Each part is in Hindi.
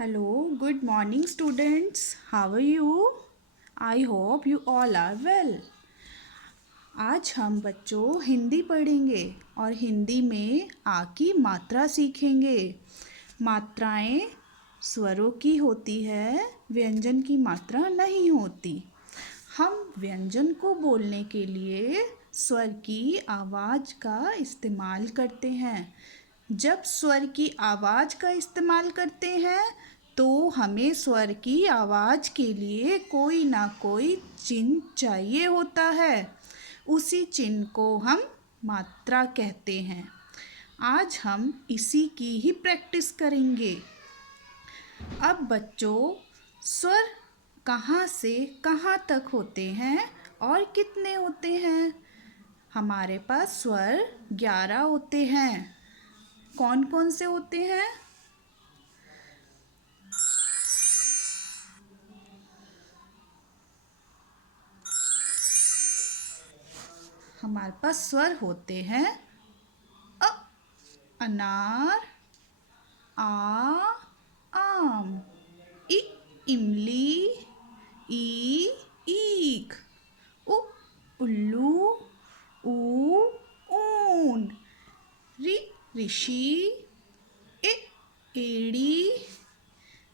Hello, good morning, students. How are you? I hope you all are well. आज हम बच्चों हिंदी पढ़ेंगे और हिंदी में आ की मात्रा सीखेंगे। मात्राएं स्वरों की होती है, व्यंजन की मात्रा नहीं होती। हम व्यंजन को बोलने के लिए स्वर की आवाज़ का इस्तेमाल करते हैं। जब स्वर की आवाज़ का इस्तेमाल करते हैं तो हमें स्वर की आवाज़ के लिए कोई ना कोई चिन्ह चाहिए होता है। उसी चिन्ह को हम मात्रा कहते हैं। आज हम इसी की ही प्रैक्टिस करेंगे। अब बच्चों, स्वर कहाँ से कहाँ तक होते हैं और कितने होते हैं? हमारे पास स्वर 11 होते हैं। कौन कौन से होते हैं? हमारे पास स्वर होते हैं अ, अनार, आ, आम, इ, इमली, ई, ईख, उ, उल्लू, ऊ, ऊन, ऋ, ऋषि, ए, एड़ी,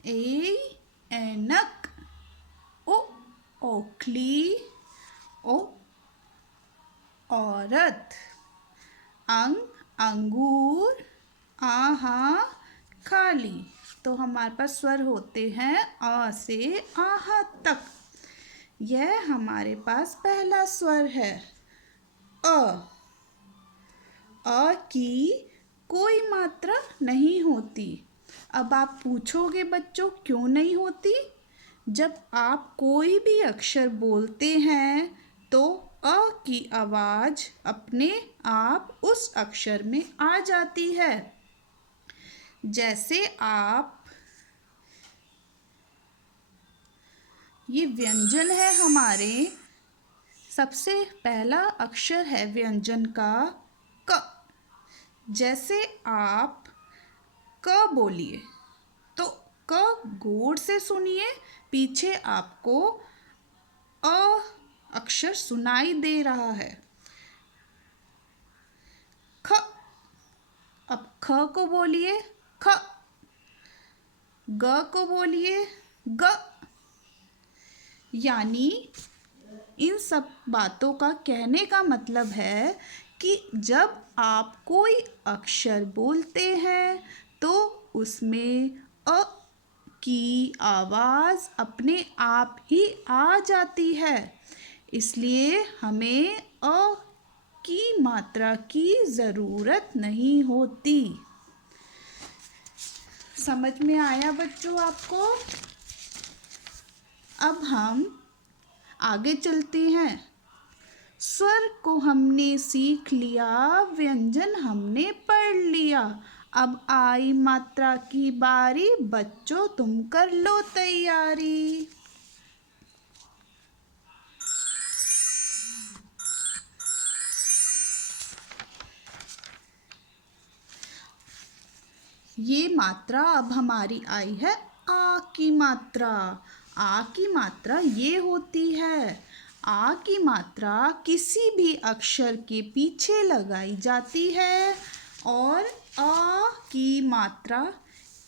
ए, ऐनक, ओ, ओखली, ओ, औरत, अंग, अंगूर, आहा, खाली। तो हमारे पास स्वर होते हैं अ से आहा तक। यह हमारे पास पहला स्वर है अ। अ की कोई मात्रा नहीं होती। अब आप पूछोगे बच्चों क्यों नहीं होती? जब आप कोई भी अक्षर बोलते हैं तो अ की आवाज़ अपने आप उस अक्षर में आ जाती है। जैसे आप, ये व्यंजन है हमारे, सबसे पहला अक्षर है व्यंजन का क। जैसे आप क बोलिए तो क गौर से सुनिए, पीछे आपको अ अक्षर सुनाई दे रहा है। ख, अब ख को बोलिए ख, ग को बोलिए ग। यानी इन सब बातों का कहने का मतलब है कि जब आप कोई अक्षर बोलते हैं तो उसमें अ की आवाज़ अपने आप ही आ जाती है। इसलिए हमें अ की मात्रा की ज़रूरत नहीं होती। समझ में आया बच्चों आपको? अब हम आगे चलते हैं। स्वर को हमने सीख लिया, व्यंजन हमने पढ़ लिया। अब आई मात्रा की बारी, बच्चों तुम कर लो तैयारी। ये मात्रा अब हमारी आई है आ की मात्रा। आ की मात्रा ये होती है। आ की मात्रा किसी भी अक्षर के पीछे लगाई जाती है और आ की मात्रा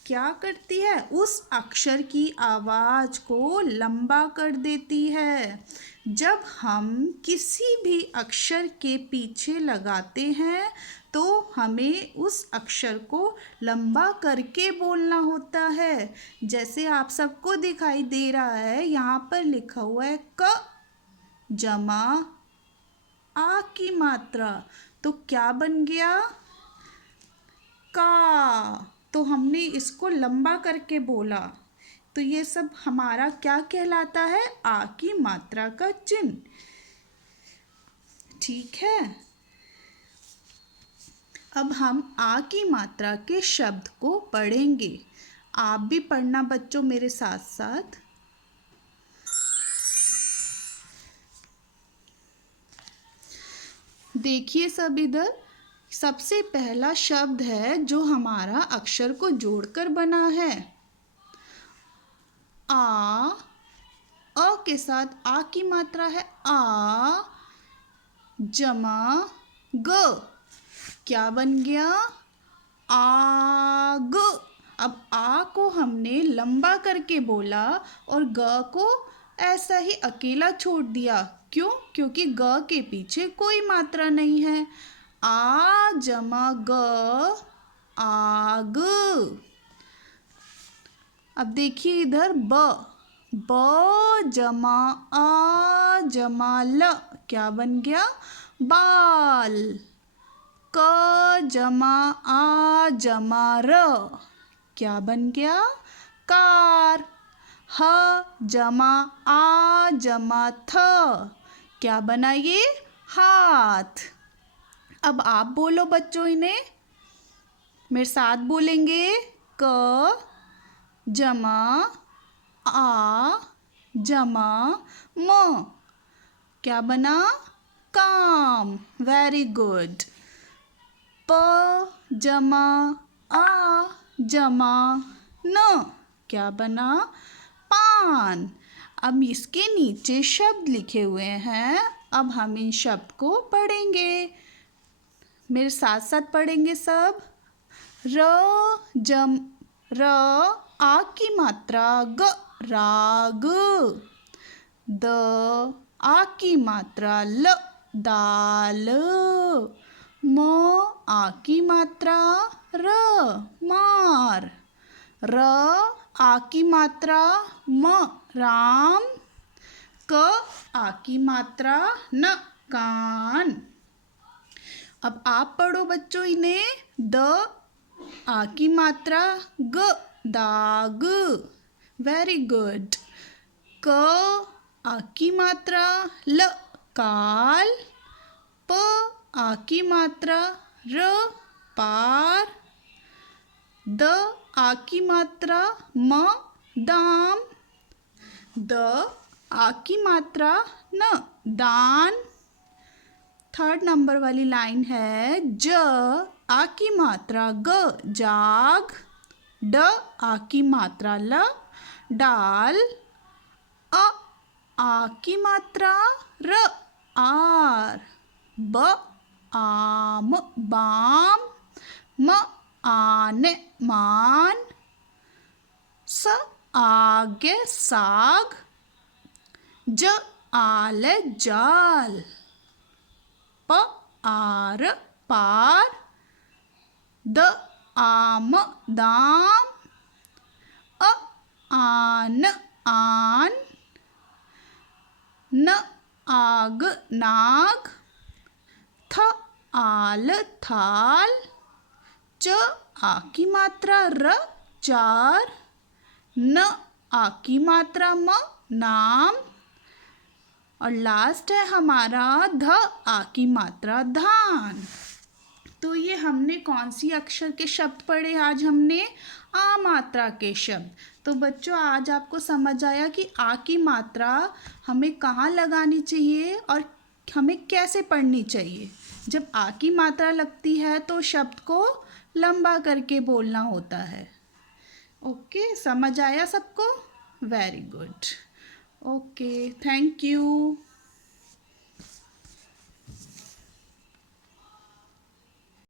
क्या करती है? उस अक्षर की आवाज़ को लंबा कर देती है। जब हम किसी भी अक्षर के पीछे लगाते हैं तो हमें उस अक्षर को लंबा करके बोलना होता है। जैसे आप सबको दिखाई दे रहा है, यहाँ पर लिखा हुआ है क जमा आ की मात्रा, तो क्या बन गया? का। तो हमने इसको लंबा करके बोला, तो ये सब हमारा क्या कहलाता है? आ की मात्रा का चिन्ह। ठीक है। अब हम आ की मात्रा के शब्द को पढ़ेंगे। आप भी पढ़ना बच्चों मेरे साथ साथ। देखिए सब इधर, सबसे पहला शब्द है जो हमारा अक्षर को जोड़कर बना है आ, अ के साथ आ की मात्रा है आ, जमा ग, क्या बन गया? आग। अब आ को हमने लंबा करके बोला और ग को ऐसा ही अकेला छोड़ दिया। क्यों? क्योंकि ग के पीछे कोई मात्रा नहीं है। आ जमा ग, आग। अब देखिए इधर ब जमा आ जमा ल, क्या बन गया? बाल। क जमा आ जमा र, क्या बन गया? कार। ह जमा आ जमा थ, क्या बना ये? हाथ। अब आप बोलो बच्चों इन्हें, मेरे साथ बोलेंगे। क जमा आ जमा म, क्या बना? काम। Very good. प जमा आ जमा न, क्या बना? पान। अब इसके नीचे शब्द लिखे हुए हैं, अब हम इन शब्द को पढ़ेंगे। मेरे साथ साथ पढ़ेंगे सब। र आ की मात्रा ग, राग। द आ की मात्रा ल, दाल। म आ की मात्रा र, मार। र आ की मात्रा म, राम। क आ की मात्रा न, कान। अब आप पढ़ो बच्चों इन्हें। द आ की मात्रा ग, दाग। Very good. क आ की मात्रा ल, काल। प आ की मात्रा र, पार। द आ की मात्रा म, दाम। द आ की मात्रा न, दान। थर्ड नंबर वाली लाइन है ज आ की मात्रा ग, जाग। ड आ की मात्रा ल, डाल। आ की मात्रा र, आर। ब आम, बाम। म आन, मान। स आगे, साग। ज आल, जाल। प आर, पार। द आम, दाम। आन, आन। न आग, नाग। थ आल, थाल। च आ की मात्रा र, चार। न आ की मात्रा म, नाम। और लास्ट है हमारा ध आ की मात्रा, धान। तो ये हमने कौन सी अक्षर के शब्द पढ़े? आज हमने आ मात्रा के शब्द। तो बच्चों आज आपको समझ आया कि आ की मात्रा हमें कहाँ लगानी चाहिए और हमें कैसे पढ़नी चाहिए। जब आ की मात्रा लगती है तो शब्द को लंबा करके बोलना होता है। ओके, समझ आया सबको? Very good. Okay, thank you.